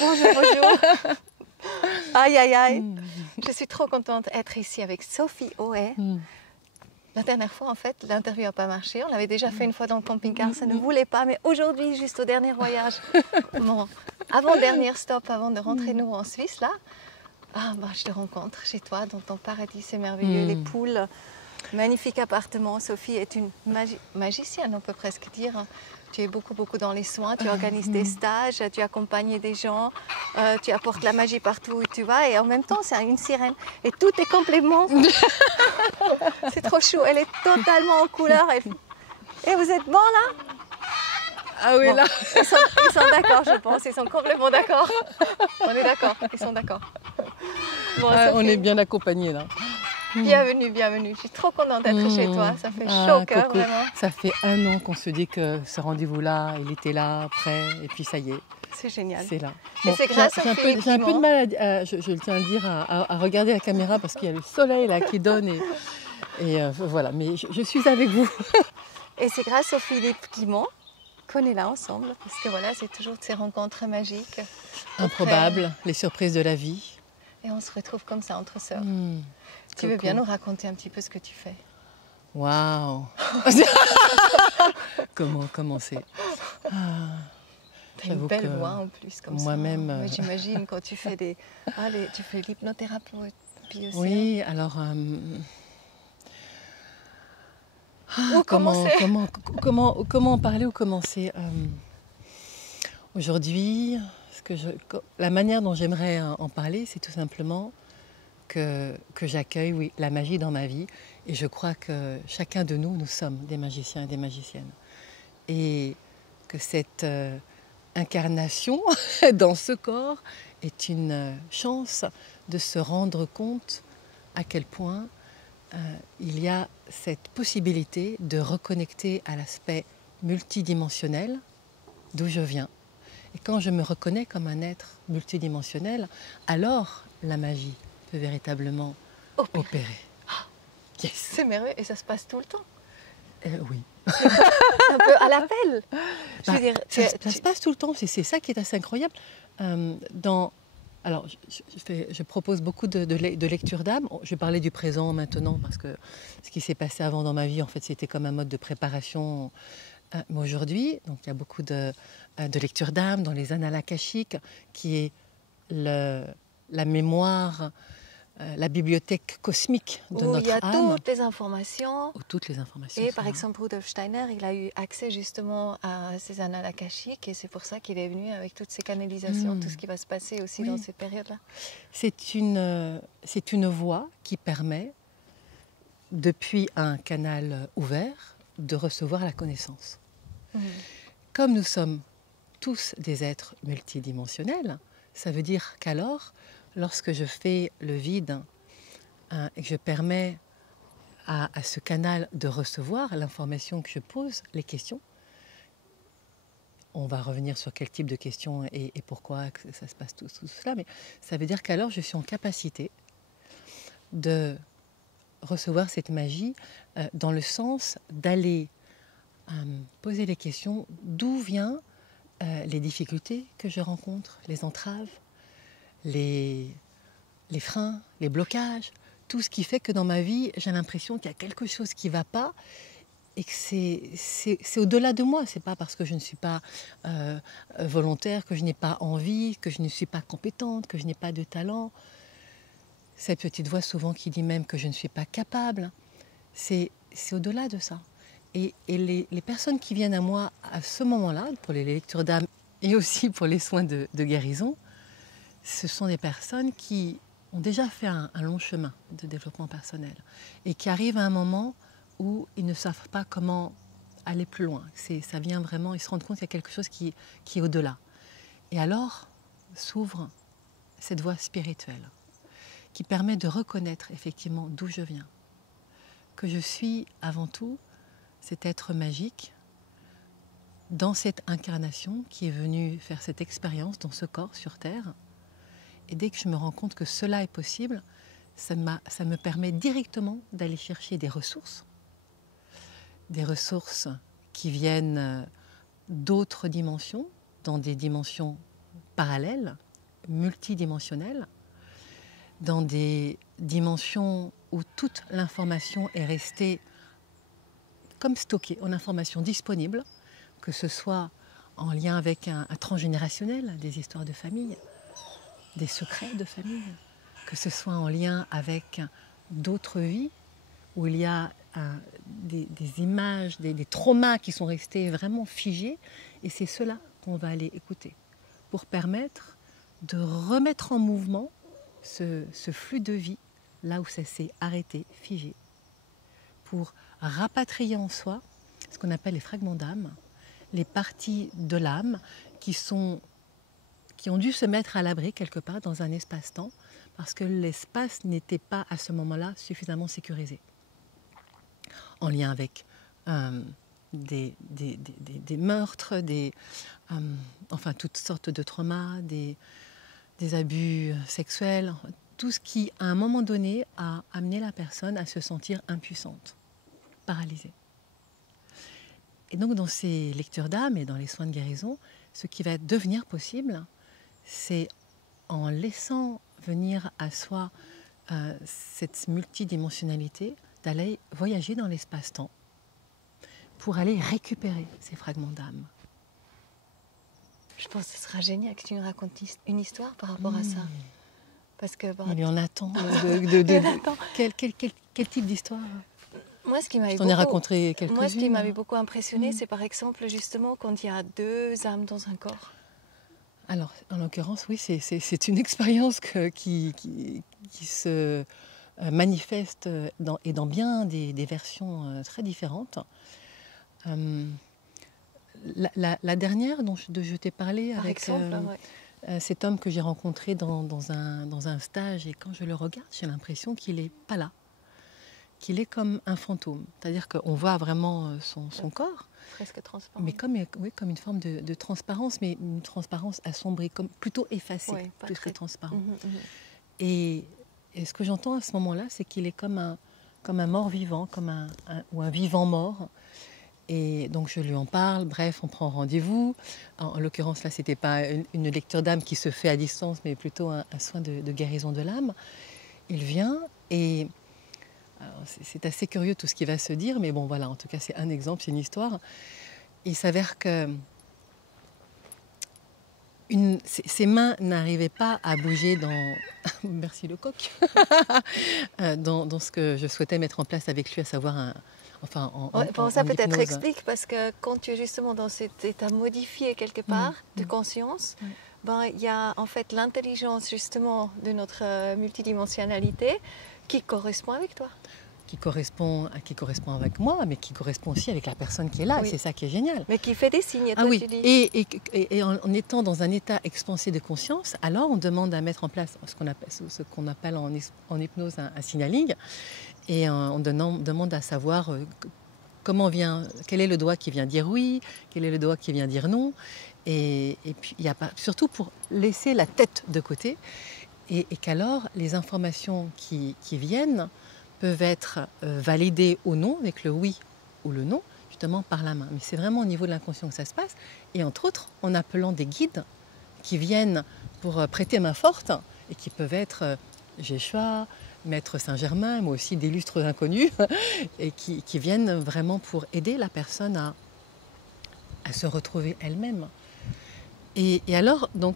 Bonjour, bonjour. Aïe, aïe, aïe. Je suis trop contente d'être ici avec Sophie Oé. La dernière fois, en fait, l'interview n'a pas marché. On l'avait déjà fait une fois dans le camping-car, ça ne voulait pas. Mais aujourd'hui, juste au dernier voyage, mon avant-dernier stop avant de rentrer nous en Suisse, là, je te rencontre chez toi, dans ton paradis, c'est merveilleux. Les poules, magnifique appartement. Sophie est une magicienne, on peut presque dire. Tu es beaucoup dans les soins, tu organises des stages, tu accompagnes des gens, tu apportes la magie partout où tu vas et en même temps, c'est une sirène. Et tout est complètement... C'est trop chou, elle est totalement en couleur. Et vous êtes bons là? Ah oui, bon, là. Ils sont d'accord, je pense. Ils sont complètement d'accord. On est d'accord, ils sont d'accord. Bon, on est bien accompagnés là. Bienvenue, bienvenue. Je suis trop contente d'être chez toi. Ça fait chaud au cœur, vraiment. Ça fait 1 an qu'on se dit que ce rendez-vous-là, il était là, prêt, et puis ça y est. C'est génial. C'est là. Bon, et c'est grâce à Philippe. J'ai un peu de mal, je le tiens à dire, à regarder la caméra parce qu'il y a le soleil là qui donne. Et voilà, mais je suis avec vous. Et c'est grâce au Philippe Guimont qu'on est là ensemble. Parce que voilà, c'est toujours de ces rencontres magiques. Improbables, les surprises de la vie. Et on se retrouve comme ça entre sœurs. Tu veux bien nous raconter un petit peu ce que tu fais? Waouh. Comment commencer? T'as une belle voix en plus, comme ça. Moi-même. J'imagine quand tu fais tu fais l'hypnothérapie aussi. Oui, alors. Comment en parler ou commencer? Aujourd'hui, la manière dont j'aimerais en parler, c'est tout simplement que j'accueille, oui, la magie dans ma vie. Et je crois que chacun de nous sommes des magiciens et des magiciennes. Et que cette incarnation dans ce corps est une chance de se rendre compte à quel point il y a cette possibilité de reconnecter à l'aspect multidimensionnel d'où je viens. Et quand je me reconnais comme un être multidimensionnel, alors la magie peut véritablement opérer. Yes. C'est merveilleux et ça se passe tout le temps. Oui. Un peu à l'appel. Ça se passe tout le temps, c'est ça qui est assez incroyable. Alors, je propose beaucoup de lectures d'âme. Je vais parler du présent maintenant parce que ce qui s'est passé avant dans ma vie, en fait, c'était comme un mode de préparation. Mais aujourd'hui, donc il y a beaucoup de lectures d'âme dans les annales akashiques, qui est la mémoire, la bibliothèque cosmique de notre âme. Il y a toutes les informations. Toutes les informations. Et par exemple, Rudolf Steiner, il a eu accès justement à ces annales akashiques et c'est pour ça qu'il est venu avec toutes ces canalisations, tout ce qui va se passer aussi dans ces périodes-là. C'est une voie qui permet, depuis un canal ouvert, de recevoir la connaissance. Comme nous sommes tous des êtres multidimensionnels, ça veut dire qu'alors, lorsque je fais le vide et que je permets à ce canal de recevoir l'information que je pose, les questions, on va revenir sur quel type de questions et pourquoi ça se passe tout cela, mais ça veut dire qu'alors je suis en capacité de recevoir cette magie dans le sens d'aller poser les questions d'où viennent les difficultés que je rencontre, les entraves, les freins, les blocages, tout ce qui fait que dans ma vie, j'ai l'impression qu'il y a quelque chose qui ne va pas et que c'est au-delà de moi. Ce n'est pas parce que je ne suis pas volontaire, que je n'ai pas envie, que je ne suis pas compétente, que je n'ai pas de talent. Cette petite voix souvent qui dit même que je ne suis pas capable. C'est au-delà de ça. Et les personnes qui viennent à moi à ce moment-là, pour les lectures d'âme et aussi pour les soins de guérison, ce sont des personnes qui ont déjà fait un long chemin de développement personnel et qui arrivent à un moment où ils ne savent pas comment aller plus loin. Ça vient vraiment, ils se rendent compte qu'il y a quelque chose qui est au-delà. Et alors s'ouvre cette voie spirituelle qui permet de reconnaître effectivement d'où je viens, que je suis avant tout cet être magique dans cette incarnation qui est venu faire cette expérience dans ce corps sur Terre. Et dès que je me rends compte que cela est possible, ça me permet directement d'aller chercher des ressources qui viennent d'autres dimensions, dans des dimensions parallèles, multidimensionnelles, dans des dimensions où toute l'information est restée comme stockée en information disponible, que ce soit en lien avec un transgénérationnel, des histoires de famille, des secrets de famille, que ce soit en lien avec d'autres vies, où il y a des images, des traumas qui sont restés vraiment figés, et c'est cela qu'on va aller écouter, pour permettre de remettre en mouvement ce flux de vie, là où ça s'est arrêté, figé, pour rapatrier en soi ce qu'on appelle les fragments d'âme, les parties de l'âme qui ont dû se mettre à l'abri quelque part dans un espace-temps, parce que l'espace n'était pas à ce moment-là suffisamment sécurisé, en lien avec des meurtres, enfin toutes sortes de traumas, des abus sexuels, tout ce qui, à un moment donné, a amené la personne à se sentir impuissante, paralysée. Et donc dans ces lectures d'âme et dans les soins de guérison, ce qui va devenir possible, c'est en laissant venir à soi cette multidimensionnalité, d'aller voyager dans l'espace-temps pour aller récupérer ces fragments d'âme. Je pense que ce sera génial que tu nous racontes une histoire par rapport à ça. Parce que, il y en attend. Quel type d'histoire? Moi, ce qui m'avait beaucoup impressionné, c'est par exemple justement quand il y a deux âmes dans un corps. Alors, en l'occurrence, oui, c'est une expérience qui se manifeste dans bien des versions très différentes. La dernière dont je t'ai parlé, par avec exemple, cet homme que j'ai rencontré dans un stage, et quand je le regarde, j'ai l'impression qu'il n'est pas là, qu'il est comme un fantôme. C'est-à-dire qu'on voit vraiment son corps, presque transparent, mais comme une forme de transparence, mais une transparence assombrie, comme plutôt effacée, plus que transparent. Et ce que j'entends à ce moment-là, c'est qu'il est comme un mort-vivant, ou un vivant-mort. Et donc je lui en parle, bref, on prend rendez-vous. En l'occurrence, là, ce n'était pas une lecture d'âme qui se fait à distance, mais plutôt un soin de guérison de l'âme. Il vient et c'est assez curieux tout ce qui va se dire, mais bon, voilà, en tout cas, c'est un exemple, c'est une histoire. Il s'avère que ses mains n'arrivaient pas à bouger dans... Merci le coq dans ce que je souhaitais mettre en place avec lui, à savoir ça peut-être explique, parce que quand tu es justement dans cet état modifié quelque part de conscience, il y a en fait l'intelligence justement de notre multidimensionnalité qui correspond avec toi. Qui correspond avec moi, mais qui correspond aussi avec la personne qui est là, et c'est ça qui est génial. Mais qui fait des signes, toi, tu dis. Et en étant dans un état expansé de conscience, alors on demande à mettre en place ce qu'on appelle en hypnose un signaling, et on demande à savoir quel est le doigt qui vient dire oui, quel est le doigt qui vient dire non, et puis il y a pas, surtout pour laisser la tête de côté, et qu'alors les informations qui viennent peuvent être validées ou non, avec le oui ou le non, justement par la main. Mais c'est vraiment au niveau de l'inconscient que ça se passe, et entre autres en appelant des guides qui viennent pour prêter main forte, et qui peuvent être Jéchoua, Maître Saint-Germain, mais aussi d'illustres inconnus, et qui viennent vraiment pour aider la personne à se retrouver elle-même. Et alors, donc,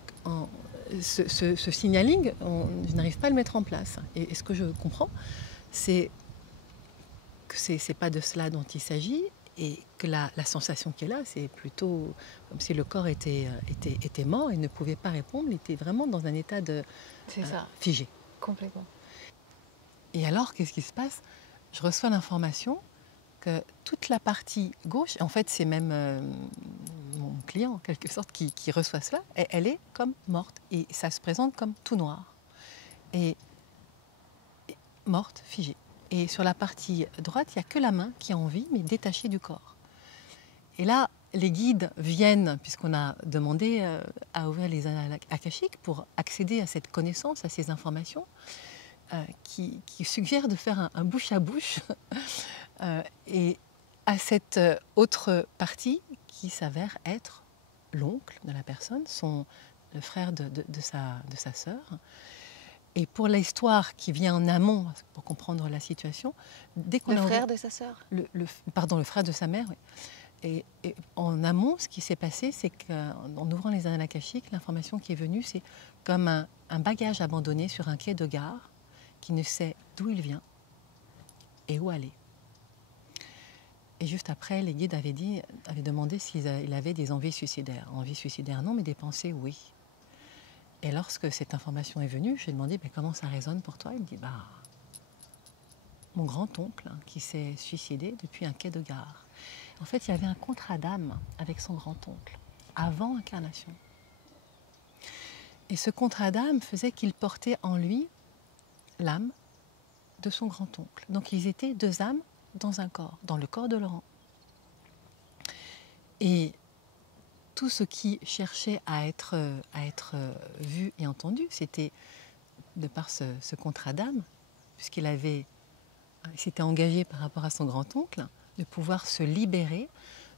ce signaling, je n'arrive pas à le mettre en place. Et ce que je comprends, c'est que ce n'est pas de cela dont il s'agit, et que la sensation qui est là, c'est plutôt comme si le corps était mort et ne pouvait pas répondre, il était vraiment dans un état figé. Complètement. Et alors, qu'est-ce qui se passe? Je reçois l'information que toute la partie gauche, en fait c'est même mon client en quelque sorte qui reçoit cela, elle est comme morte, et ça se présente comme tout noir. Et morte, figée. Et sur la partie droite, il n'y a que la main qui est en vie, mais détachée du corps. Et là, les guides viennent, puisqu'on a demandé à ouvrir les annales akashiques pour accéder à cette connaissance, à ces informations, qui suggèrent de faire un bouche à bouche et à cette autre partie qui s'avère être l'oncle de la personne, le frère de sa sœur. Et pour l'histoire qui vient en amont, pour comprendre la situation, dès qu'on Le frère de sa sœur? Pardon, le frère de sa mère, oui. Et en amont, ce qui s'est passé, c'est qu'en ouvrant les annales akashiques, l'information qui est venue, c'est comme un bagage abandonné sur un quai de gare qui ne sait d'où il vient et où aller. Et juste après, les guides avaient demandé s'il avait des envies suicidaires. Envies suicidaires, non, mais des pensées, oui. Et lorsque cette information est venue, j'ai demandé mais comment ça résonne pour toi. Il me dit mon grand-oncle qui s'est suicidé depuis un quai de gare. En fait, il y avait un contrat d'âme avec son grand-oncle avant incarnation. Et ce contrat d'âme faisait qu'il portait en lui l'âme de son grand-oncle. Donc ils étaient deux âmes dans un corps, dans le corps de Laurent. Et tout ce qui cherchait à être vu et entendu, c'était, de par ce contrat d'âme, puisqu'il s'était engagé par rapport à son grand-oncle, de pouvoir se libérer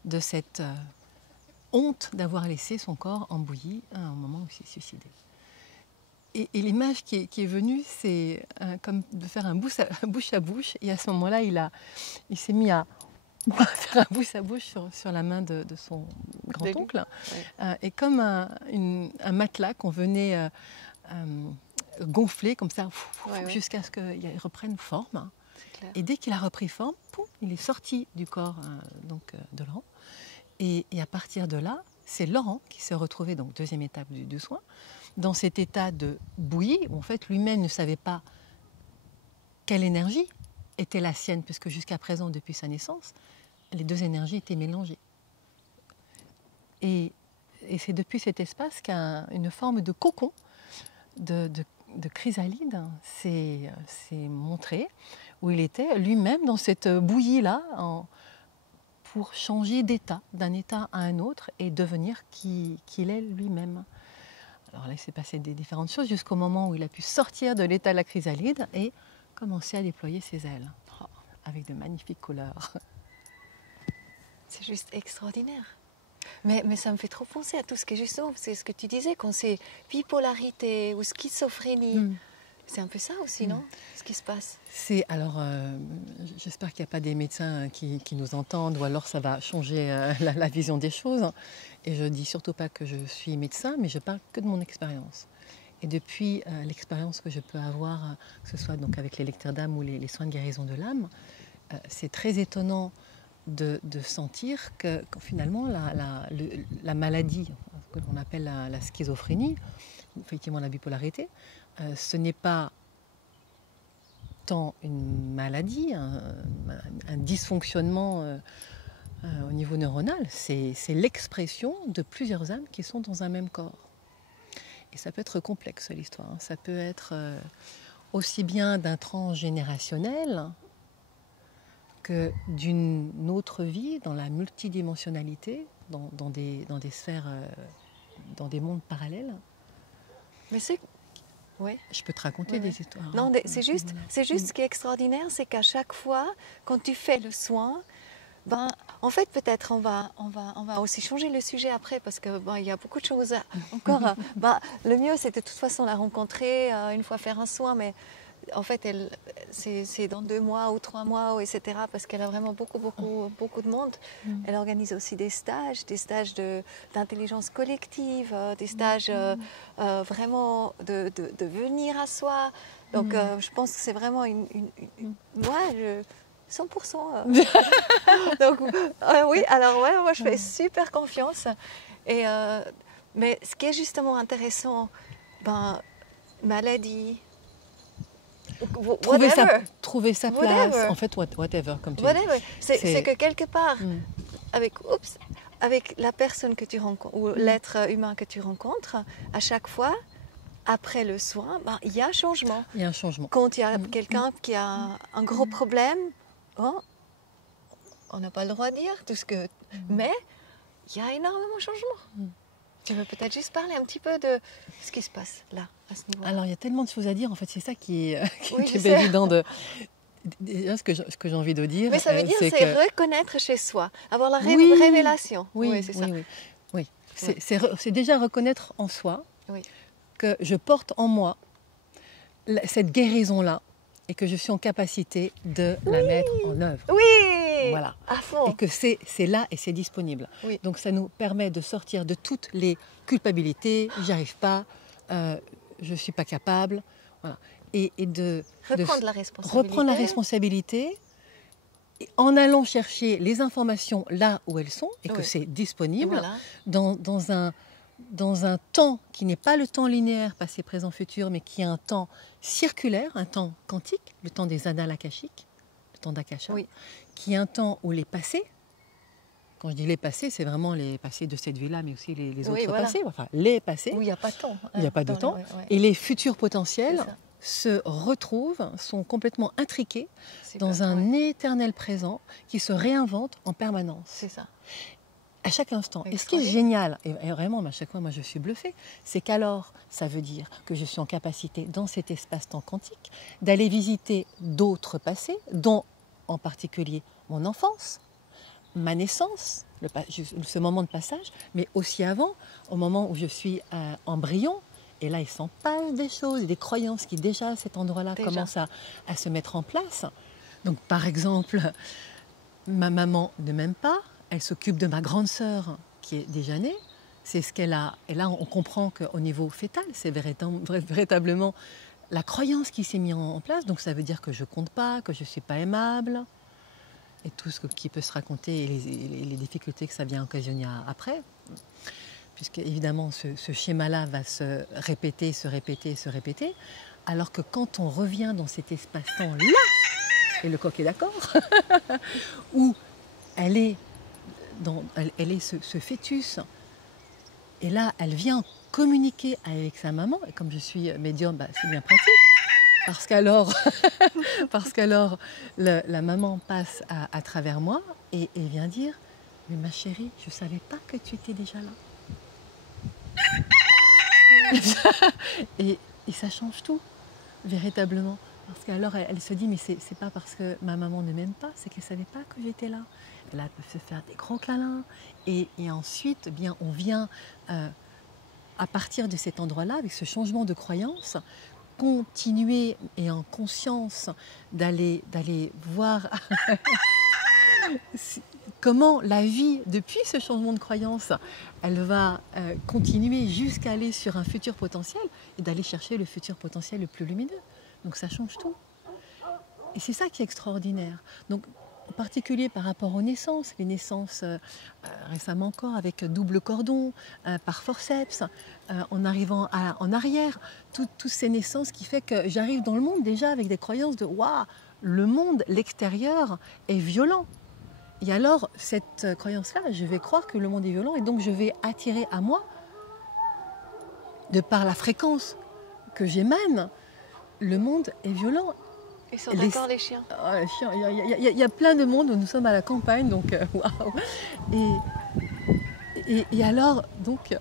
de cette honte d'avoir laissé son corps en bouillie au moment où il s'est suicidé. Et l'image qui est venue, c'est comme de faire un bouche à bouche. Et à ce moment-là, il s'est mis à faire un bouche à bouche sur la main de son grand-oncle. Ouais. Et comme un matelas qu'on venait gonfler comme ça, jusqu'à ce qu'il reprenne forme. Et dès qu'il a repris forme, poum, il est sorti du corps de Laurent. Et à partir de là, c'est Laurent qui s'est retrouvé, donc deuxième étape du soin, dans cet état de bouillie, où en fait lui-même ne savait pas quelle énergie était la sienne, puisque jusqu'à présent, depuis sa naissance, les deux énergies étaient mélangées. Et c'est depuis cet espace qu'une forme de cocon, de chrysalide s'est montrée, où il était lui-même dans cette bouillie-là, pour changer d'état, d'un état à un autre, et devenir qui il est lui-même. Alors là, il s'est passé des différentes choses jusqu'au moment où il a pu sortir de l'état de la chrysalide et commencer à déployer ses ailes, avec de magnifiques couleurs. C'est juste extraordinaire. Mais ça me fait trop penser à tout ce qui est justement, c'est ce que tu disais, quand c'est bipolarité ou schizophrénie. C'est un peu ça aussi, non? Ce qui se passe. Alors, j'espère qu'il n'y a pas des médecins qui nous entendent, ou alors ça va changer la vision des choses. Et je ne dis surtout pas que je suis médecin, mais je parle que de mon expérience. Et depuis l'expérience que je peux avoir, que ce soit donc avec les lecteurs d'âme ou les soins de guérison de l'âme, c'est très étonnant de sentir que finalement la maladie, que l'on appelle la schizophrénie, effectivement la bipolarité, ce n'est pas tant une maladie, un dysfonctionnement au niveau neuronal, c'est l'expression de plusieurs âmes qui sont dans un même corps. Et ça peut être complexe l'histoire, ça peut être aussi bien d'un transgénérationnel que d'une autre vie dans la multidimensionnalité, dans des sphères, dans des mondes parallèles. Mais c'est... Ouais. Je peux te raconter des histoires. Non, c'est juste ce qui est extraordinaire, c'est qu'à chaque fois, quand tu fais le soin, en fait, peut-être on va aussi changer le sujet après, parce que il y a beaucoup de choses encore. Le mieux, c'est de toute façon la rencontrer, une fois faire un soin, mais en fait, c'est dans 2 mois ou 3 mois, etc. Parce qu'elle a vraiment beaucoup de monde. Elle organise aussi des stages d'intelligence collective, des stages vraiment de venir à soi. Donc, je pense que c'est vraiment moi, 100%. Donc, oui, alors ouais, moi je fais super confiance. Mais ce qui est justement intéressant, maladie, trouver sa place, en fait, whatever, comme tu dis. C'est que quelque part, avec la personne que tu rencontres, ou l'être humain que tu rencontres, à chaque fois, après le soin, il y a un changement. Il y a un changement. Quand il y a quelqu'un qui a un gros problème, on n'a pas le droit de dire tout ce que... Mais il y a énormément de changements. Tu veux peut-être juste parler un petit peu de ce qui se passe là, à ce niveau-là. Alors, il y a tellement de choses à dire. En fait, c'est ça qui est pas évident de... Déjà, ce que j'ai envie de dire... Mais ça veut dire, c'est reconnaître chez soi, avoir la révélation. Oui, c'est ça. Oui. C'est déjà reconnaître en soi Oui. que je porte en moi cette guérison-là et que je suis en capacité de la mettre en œuvre. Oui. Voilà. À fond. Et que c'est là et c'est disponible. Oui. Donc ça nous permet de sortir de toutes les culpabilités, j'y arrive pas, je ne suis pas capable, voilà. Et de Reprendre la responsabilité. reprendre la responsabilité en allant chercher les informations là où elles sont et que Oui. c'est disponible Voilà. dans un temps qui n'est pas le temps linéaire, passé, présent, futur, mais qui est un temps circulaire, un temps quantique, le temps des annales akashiques, le temps d'Akasha, Oui. qui est un temps où les passés, quand je dis les passés, c'est vraiment les passés de cette vie-là, mais aussi les Oui, autres voilà. passés, enfin les passés, Où il n'y a pas de temps. il n'y a pas de temps, et les futurs potentiels se retrouvent, sont complètement intriqués dans un éternel présent qui se réinvente en permanence. C'est ça. À chaque instant. Et ce qui est génial, et vraiment à chaque fois moi je suis bluffée, c'est qu'alors ça veut dire que je suis en capacité dans cet espace-temps quantique d'aller visiter d'autres passés, dont en particulier mon enfance, ma naissance, ce moment de passage, mais aussi avant, au moment où je suis embryon. Et là, il s'en passe des choses, des croyances qui déjà à cet endroit-là commencent à se mettre en place. Donc par exemple, ma maman ne m'aime pas, elle s'occupe de ma grande sœur qui est déjà née, c'est ce qu'elle a. Et là, on comprend qu'au niveau fœtal, c'est véritablement la croyance qui s'est mise en place. Donc ça veut dire que je ne compte pas, que je ne suis pas aimable, et tout ce qui peut se raconter et les difficultés que ça vient occasionner après. Puisque évidemment ce schéma-là va se répéter, alors que quand on revient dans cet espace-temps-là, et le coq est d'accord, où elle est ce fœtus, et là elle vient communiquer avec sa maman, et comme je suis médium, c'est bien pratique, parce qu'alors la maman passe à travers moi et vient dire « Mais ma chérie, je ne savais pas que tu étais déjà là ». et ça change tout, véritablement. Parce qu'alors elle se dit, mais c'est pas parce que ma maman ne m'aime pas, c'est qu'elle ne savait pas que j'étais là. Et là, elle peut se faire des grands câlins. Et ensuite, eh bien, on vient, à partir de cet endroit-là, avec ce changement de croyance, continuer et en conscience d'aller voir comment la vie, depuis ce changement de croyance, elle va continuer jusqu'à aller sur un futur potentiel et d'aller chercher le futur potentiel le plus lumineux. Donc ça change tout. Et c'est ça qui est extraordinaire. Donc, en particulier par rapport aux naissances, les naissances récemment encore avec double cordon, par forceps, en arrivant en arrière, toutes ces naissances qui fait que j'arrive dans le monde déjà avec des croyances de « waouh, le monde, l'extérieur est violent ». Et alors, cette croyance-là, je vais croire que le monde est violent et donc je vais attirer à moi, de par la fréquence que j'émane, le monde est violent. Ils sont d'accord, les chiens. Les chiens, il y a plein de monde où nous sommes à la campagne, donc waouh. Et alors, donc,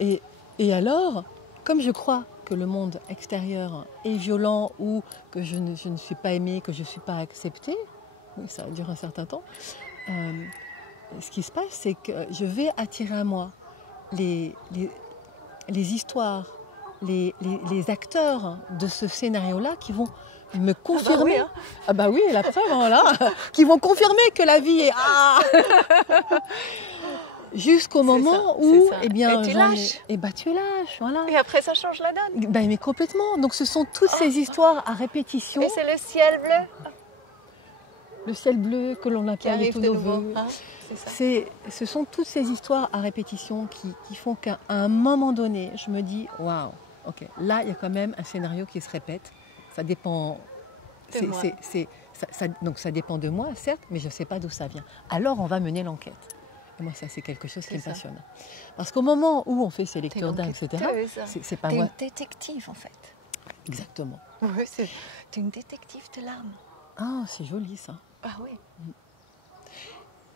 et alors, comme je crois que le monde extérieur est violent ou que je ne suis pas aimée, que je ne suis pas acceptée, ça dure un certain temps, ce qui se passe, c'est que je vais attirer à moi les histoires, les acteurs de ce scénario-là qui vont me confirmer. Ah bah oui, la preuve, voilà, qui vont confirmer que la vie est jusqu'au moment où, eh bien, tu lâches. Et bah tu lâches, voilà. Et après ça change la donne. Bah, mais complètement. Donc ce sont toutes ces histoires à répétition. Et c'est le ciel bleu. Le ciel bleu que l'on appelle tous nos voeux. Ce sont toutes ces histoires à répétition qui font qu'à un moment donné, je me dis waouh, ok, là il y a quand même un scénario qui se répète. Ça dépend. Donc ça dépend de moi, certes, mais je ne sais pas d'où ça vient. Alors on va mener l'enquête. Et moi, ça, c'est quelque chose qui me passionne. Parce qu'au moment où on fait ces lectures d'âme, etc., c'est pas moi. T'es une détective, en fait. Exactement. Oui, t'es une détective de l'âme. Ah, c'est joli, ça. Ah oui.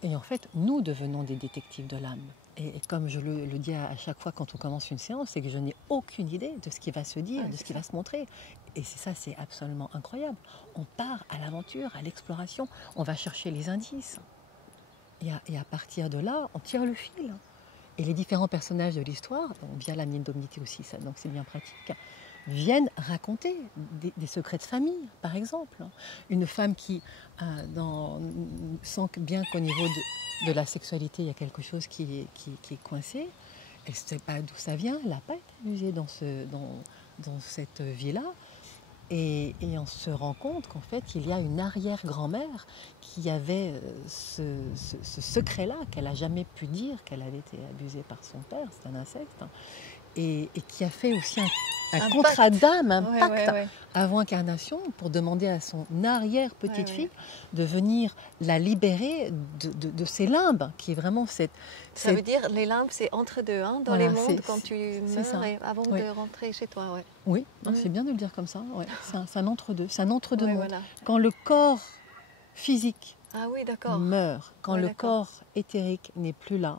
Et en fait, nous devenons des détectives de l'âme. Et comme je le dis à chaque fois quand on commence une séance, c'est que je n'ai aucune idée de ce qui va se dire, de ce qui va se montrer. Et ça, c'est absolument incroyable. On part à l'aventure, à l'exploration, on va chercher les indices. Et à partir de là, on tire le fil. Et les différents personnages de l'histoire, via la médiumnité aussi, ça, donc c'est bien pratique, viennent raconter des secrets de famille, par exemple. Une femme qui sent bien qu'au niveau de la sexualité, il y a quelque chose qui est coincé. Elle ne sait pas d'où ça vient, elle n'a pas été abusée dans cette vie-là. Et on se rend compte qu'en fait, il y a une arrière-grand-mère qui avait ce secret-là, qu'elle n'a jamais pu dire qu'elle avait été abusée par son père, c'est un inceste, et qui a fait aussi un contrat d'âme, un pacte avant incarnation pour demander à son arrière-petite-fille de venir la libérer de ces limbes, qui est vraiment cette... Ça veut dire, les limbes, c'est entre deux, hein, dans les mondes, quand tu meurs, avant de rentrer chez toi. Oui, c'est bien de le dire comme ça. C'est un entre-deux, c'est un entre-deux monde. Voilà. Quand le corps physique meurt, quand le corps éthérique n'est plus là,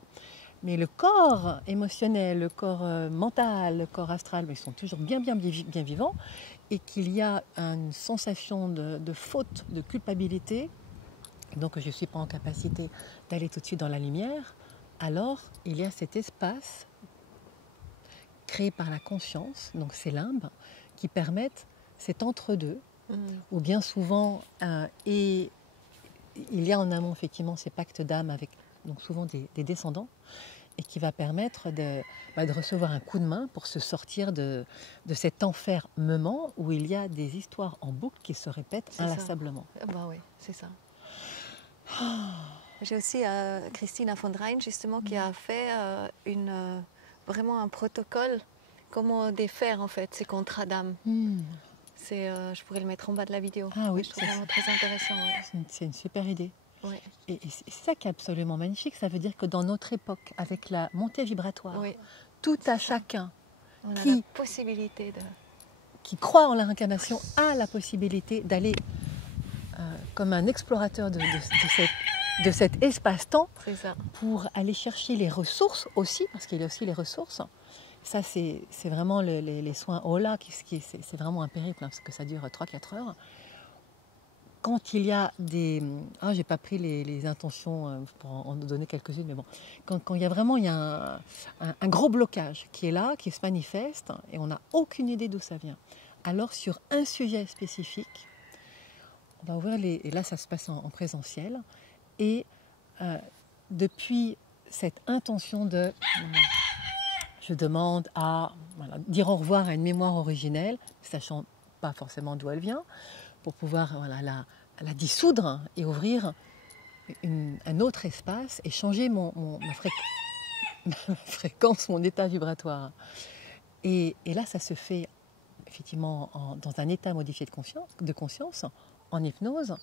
mais le corps émotionnel, le corps mental, le corps astral, ils sont toujours bien vivants, et qu'il y a une sensation de faute, de culpabilité, donc je ne suis pas en capacité d'aller tout de suite dans la lumière, alors il y a cet espace créé par la conscience, donc ces limbes, qui permettent cet entre-deux, où bien souvent, et il y a en amont effectivement ces pactes d'âme avec donc souvent des descendants, et qui va permettre de recevoir un coup de main pour se sortir de cet enfermement où il y a des histoires en boucle qui se répètent inlassablement. Oui, c'est ça. J'ai aussi Christina von Rhein, justement, qui a fait vraiment un protocole, comment défaire en fait ces contrats d'âme. Je pourrais le mettre en bas de la vidéo. Ah oui, je trouve vraiment très intéressant. C'est une super idée. Oui. Et c'est ça qui est absolument magnifique. Ça veut dire que dans notre époque, avec la montée vibratoire, tout à chacun qui croit en la réincarnation a la possibilité d'aller comme un explorateur de cet espace-temps pour aller chercher les ressources aussi, parce qu'il y a aussi les ressources. Ça, c'est vraiment les soins Ola, c'est vraiment un périple, parce que ça dure 3-4 heures. Quand il y a des... je n'ai pas pris les intentions pour en donner quelques-unes, mais bon. Quand il y a un gros blocage qui est là, qui se manifeste, et on n'a aucune idée d'où ça vient. Alors, sur un sujet spécifique, on va ouvrir et là, ça se passe en présentiel. Et depuis cette intention de... je demande à dire au revoir à une mémoire originelle, sachant pas forcément d'où elle vient, pour pouvoir la dissoudre et ouvrir un autre espace et changer ma fréquence, mon état vibratoire. Et là, ça se fait effectivement dans un état modifié de conscience, en hypnose.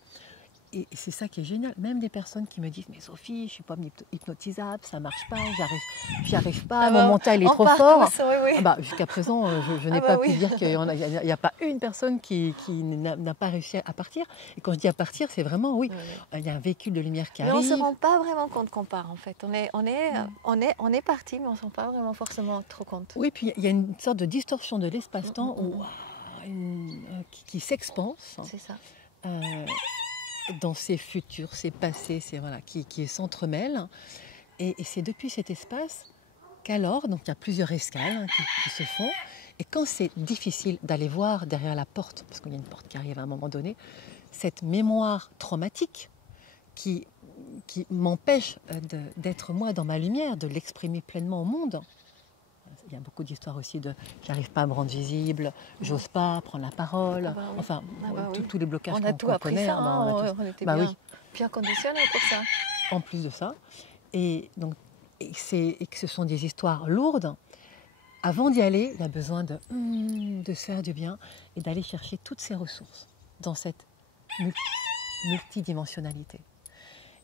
Et c'est ça qui est génial. Même des personnes qui me disent « Mais Sophie, je ne suis pas hypnotisable, ça ne marche pas, j'y arrive pas, mon mental est trop fort. » Jusqu'à présent, je n'ai pas pu dire qu'il n'y a pas une personne qui n'a pas réussi à partir. Et quand je dis à partir, c'est vraiment, il y a un véhicule de lumière qui arrive. Mais on ne se rend pas vraiment compte qu'on part, en fait. On est parti, mais on ne se rend pas vraiment forcément trop compte. Oui, puis il y a une sorte de distorsion de l'espace-temps qui s'expanse. C'est ça. Dans ces futurs, ces passés, qui s'entremêlent. Et c'est depuis cet espace qu'alors, donc il y a plusieurs escales qui se font, et quand c'est difficile d'aller voir derrière la porte, parce qu'il y a une porte qui arrive à un moment donné, cette mémoire traumatique qui m'empêche d'être moi dans ma lumière, de l'exprimer pleinement au monde. Il y a beaucoup d'histoires aussi de « j'arrive pas à me rendre visible, j'ose pas prendre la parole », tous les blocages qu'on connaît. On a tout appris ça, on était bien conditionnés pour ça. En plus de ça, et que ce sont des histoires lourdes, avant d'y aller, il y a besoin de se faire du bien et d'aller chercher toutes ces ressources dans cette multidimensionnalité.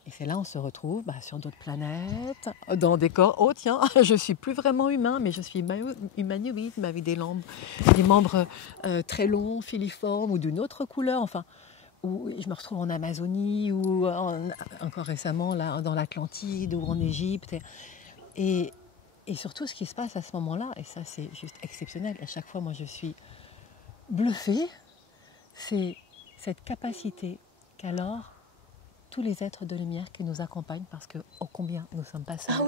Et c'est là on se retrouve sur d'autres planètes, dans des corps. Oh tiens, je ne suis plus vraiment humain, mais je suis humanoïde, mais avec des membres très longs, filiformes ou d'une autre couleur. Enfin, où je me retrouve en Amazonie ou encore récemment là, dans l'Atlantide ou en Égypte. Et surtout ce qui se passe à ce moment-là, et ça c'est juste exceptionnel. À chaque fois, moi je suis bluffée, c'est cette capacité qu'alors tous les êtres de lumière qui nous accompagnent, parce que ô combien nous ne sommes pas seuls.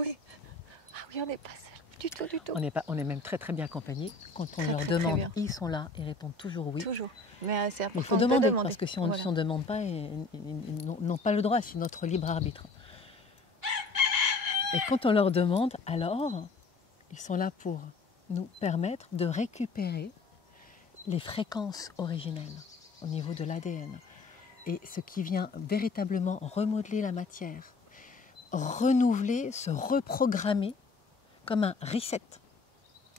Ah oui, on n'est pas seul. Du tout, du tout. On est même très très bien accompagnés. Quand on Très, leur très, très demande, bien. ils sont là, ils répondent toujours oui. Toujours. Mais c'est Mais important il faut de demander, demander. parce que si on Voilà. ne demande pas, ils n'ont pas le droit, c'est notre libre arbitre. Et quand on leur demande, alors, ils sont là pour nous permettre de récupérer les fréquences originelles au niveau de l'ADN. Et ce qui vient véritablement remodeler la matière, renouveler, se reprogrammer comme un reset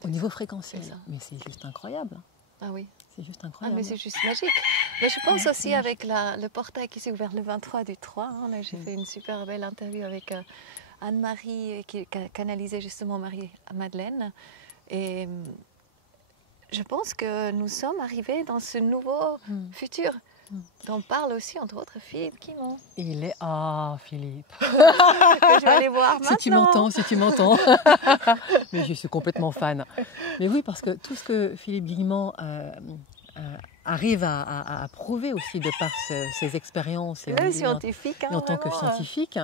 au niveau fréquentiel. Mais c'est juste incroyable. Ah oui. C'est juste Ah, incroyable. mais c'est juste magique. Mais je pense aussi avec le portail qui s'est ouvert le 23 du 3, hein, là, j'ai fait une super belle interview avec Anne-Marie qui canalisait justement Marie-Madeleine. Et je pense que nous sommes arrivés dans ce nouveau futur dont parle aussi entre autres Philippe Guimont. Il est... Ah, Philippe. Que je vais aller voir maintenant. Si tu m'entends. Mais je suis complètement fan. Mais oui, parce que tout ce que Philippe Guimont arrive à prouver aussi de par ses expériences et scientifique, hein, en tant que scientifique,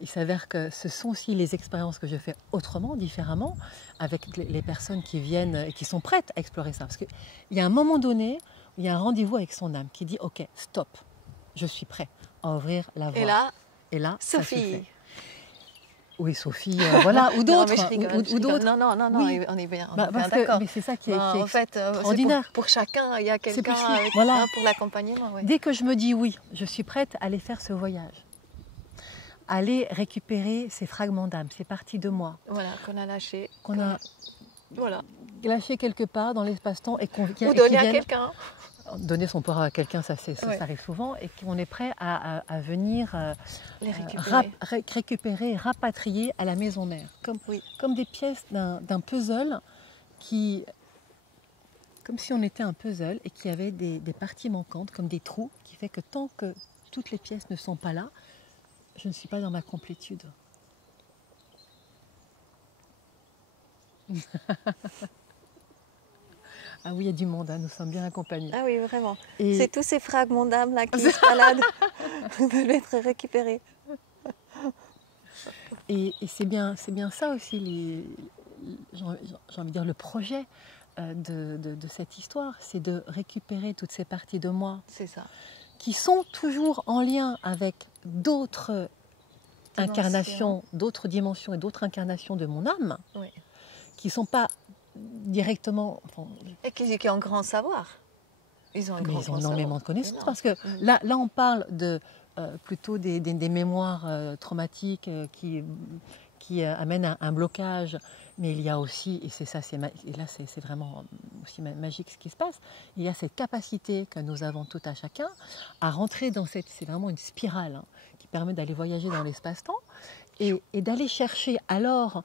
il s'avère que ce sont aussi les expériences que je fais autrement, différemment, avec les personnes qui viennent et qui sont prêtes à explorer ça. Parce qu'il y a un moment donné, il y a un rendez-vous avec son âme qui dit « Ok, stop, je suis prêt à ouvrir la voie. » Et là, Sophie. ça se fait. Oui, Sophie, voilà, ou d'autres. Ou d'autres. Non, oui. On est bien, d'accord. Mais c'est ça qui est, en fait, extraordinaire. Pour chacun, il y a quelqu'un pour l'accompagnement. Oui. Dès que je me dis oui, je suis prête à aller faire ce voyage. Aller récupérer ces fragments d'âme, ces parties de moi. Voilà, qu'on a lâché. Voilà. Lâché quelque part dans l'espace-temps et qu'on ou donner à quelqu'un. Donner son pouvoir à quelqu'un, ça arrive souvent, et qu'on est prêt à venir les récupérer, rapatrier à la maison mère. Comme des pièces d'un puzzle comme si on était un puzzle et qu'il y avait des parties manquantes, comme des trous, qui fait que tant que toutes les pièces ne sont pas là, je ne suis pas dans ma complétude. Ah oui, il y a du monde, hein, nous sommes bien accompagnés. Ah oui, vraiment. C'est tous ces fragments d'âme là qui se baladent, veulent être récupérés. Et c'est bien ça aussi, j'ai envie de dire, le projet de cette histoire, c'est de récupérer toutes ces parties de moi. C'est ça. Qui sont toujours en lien avec d'autres incarnations, d'autres dimensions et d'autres incarnations de mon âme, qui ne sont pas directement... et qui ont un grand savoir. Ils ont énormément de connaissances, parce que là on parle plutôt des mémoires traumatiques qui amènent à un blocage, mais il y a aussi, et là c'est vraiment aussi magique ce qui se passe, il y a cette capacité que nous avons tout à chacun à rentrer dans c'est vraiment une spirale qui permet d'aller voyager dans l'espace-temps et d'aller chercher alors,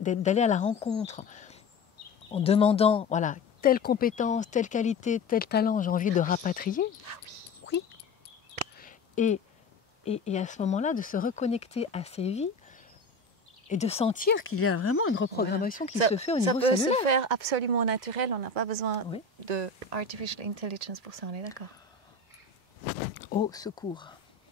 d'aller à la rencontre en demandant, voilà, telle compétence, telle qualité, tel talent, j'ai envie de rapatrier. Oui. Et à ce moment-là, de se reconnecter à ses vies et de sentir qu'il y a vraiment une reprogrammation qui se fait au niveau cellulaire. Ça peut se faire absolument naturel, on n'a pas besoin de artificial intelligence pour ça, on est d'accord? Au secours.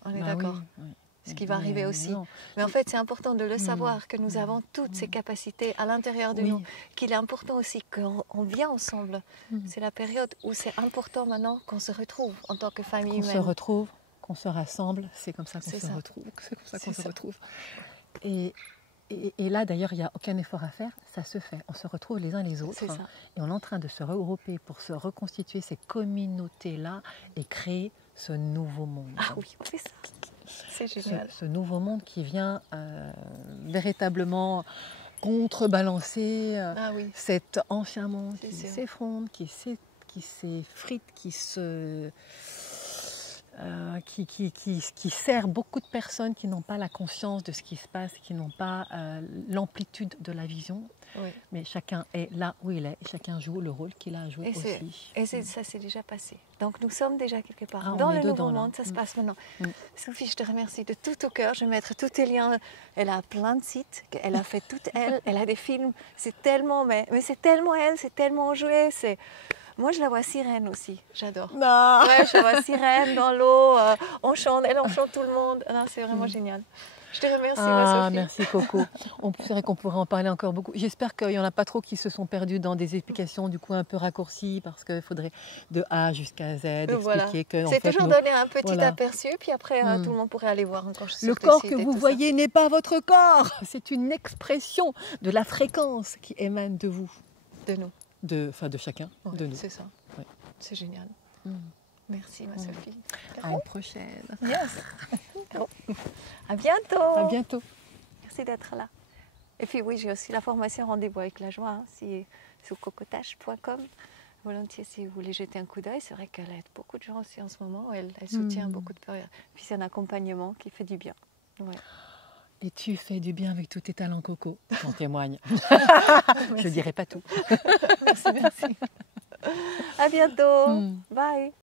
On est d'accord. Oui. Ce qui va arriver aussi. Non. Mais en fait, c'est important de le savoir, que nous avons toutes ces capacités à l'intérieur de nous, qu'il est important aussi qu'on vient ensemble. C'est la période où c'est important maintenant qu'on se retrouve en tant que famille humaine. Qu'on se retrouve, qu'on se rassemble, c'est comme ça qu'on se retrouve. C'est comme ça qu'on se retrouve. Et là, d'ailleurs, il n'y a aucun effort à faire, ça se fait. On se retrouve les uns les autres et on est en train de se regrouper pour se reconstituer ces communautés-là et créer ce nouveau monde. Ah oui, c'est ça. C'est génial. Ce nouveau monde qui vient véritablement contrebalancer cet ancien monde qui s'effondre, qui s'effrite, qui sert beaucoup de personnes qui n'ont pas la conscience de ce qui se passe, qui n'ont pas l'amplitude de la vision. Oui. Mais chacun est là où il est et chacun joue le rôle qu'il a à jouer aussi. Et ça s'est déjà passé. Donc nous sommes déjà quelque part dans le nouveau monde, ça se passe maintenant. Sophie, je te remercie de tout au cœur. Je vais mettre tous tes liens. Elle a plein de sites, elle a fait toute elle a des films. C'est tellement, mais c'est tellement elle, c'est tellement joué. Moi, je la vois sirène aussi, j'adore. Ouais, je la vois sirène dans l'eau, on chante, elle enchante tout le monde. C'est vraiment génial. Je te remercie, ma Sophie. Merci Coco. C'est vrai qu'on pourrait en parler encore beaucoup. J'espère qu'il n'y en a pas trop qui se sont perdus dans des explications du coup un peu raccourcies parce qu'il faudrait de A jusqu'à Z expliquer que... C'est toujours donner un petit aperçu, puis après tout le monde pourrait aller voir encore sur le corps que vous voyez n'est pas votre corps. C'est une expression de la fréquence qui émane de vous. De nous. De chacun, de nous. C'est ça. Ouais. C'est génial. Merci, ma Sophie. À une prochaine. Yes. À bientôt. À bientôt. Merci d'être là. Et puis oui, j'ai aussi la formation Rendez-vous avec la joie, sur cocotage.com. Volontiers, si vous voulez jeter un coup d'œil. C'est vrai qu'elle aide beaucoup de gens aussi en ce moment. Elle soutient beaucoup de périodes. Puis c'est un accompagnement qui fait du bien. Ouais. Et tu fais du bien avec tous tes talents, Coco. J'en témoigne. Je ne dirai pas tout. Merci. À bientôt. Bye.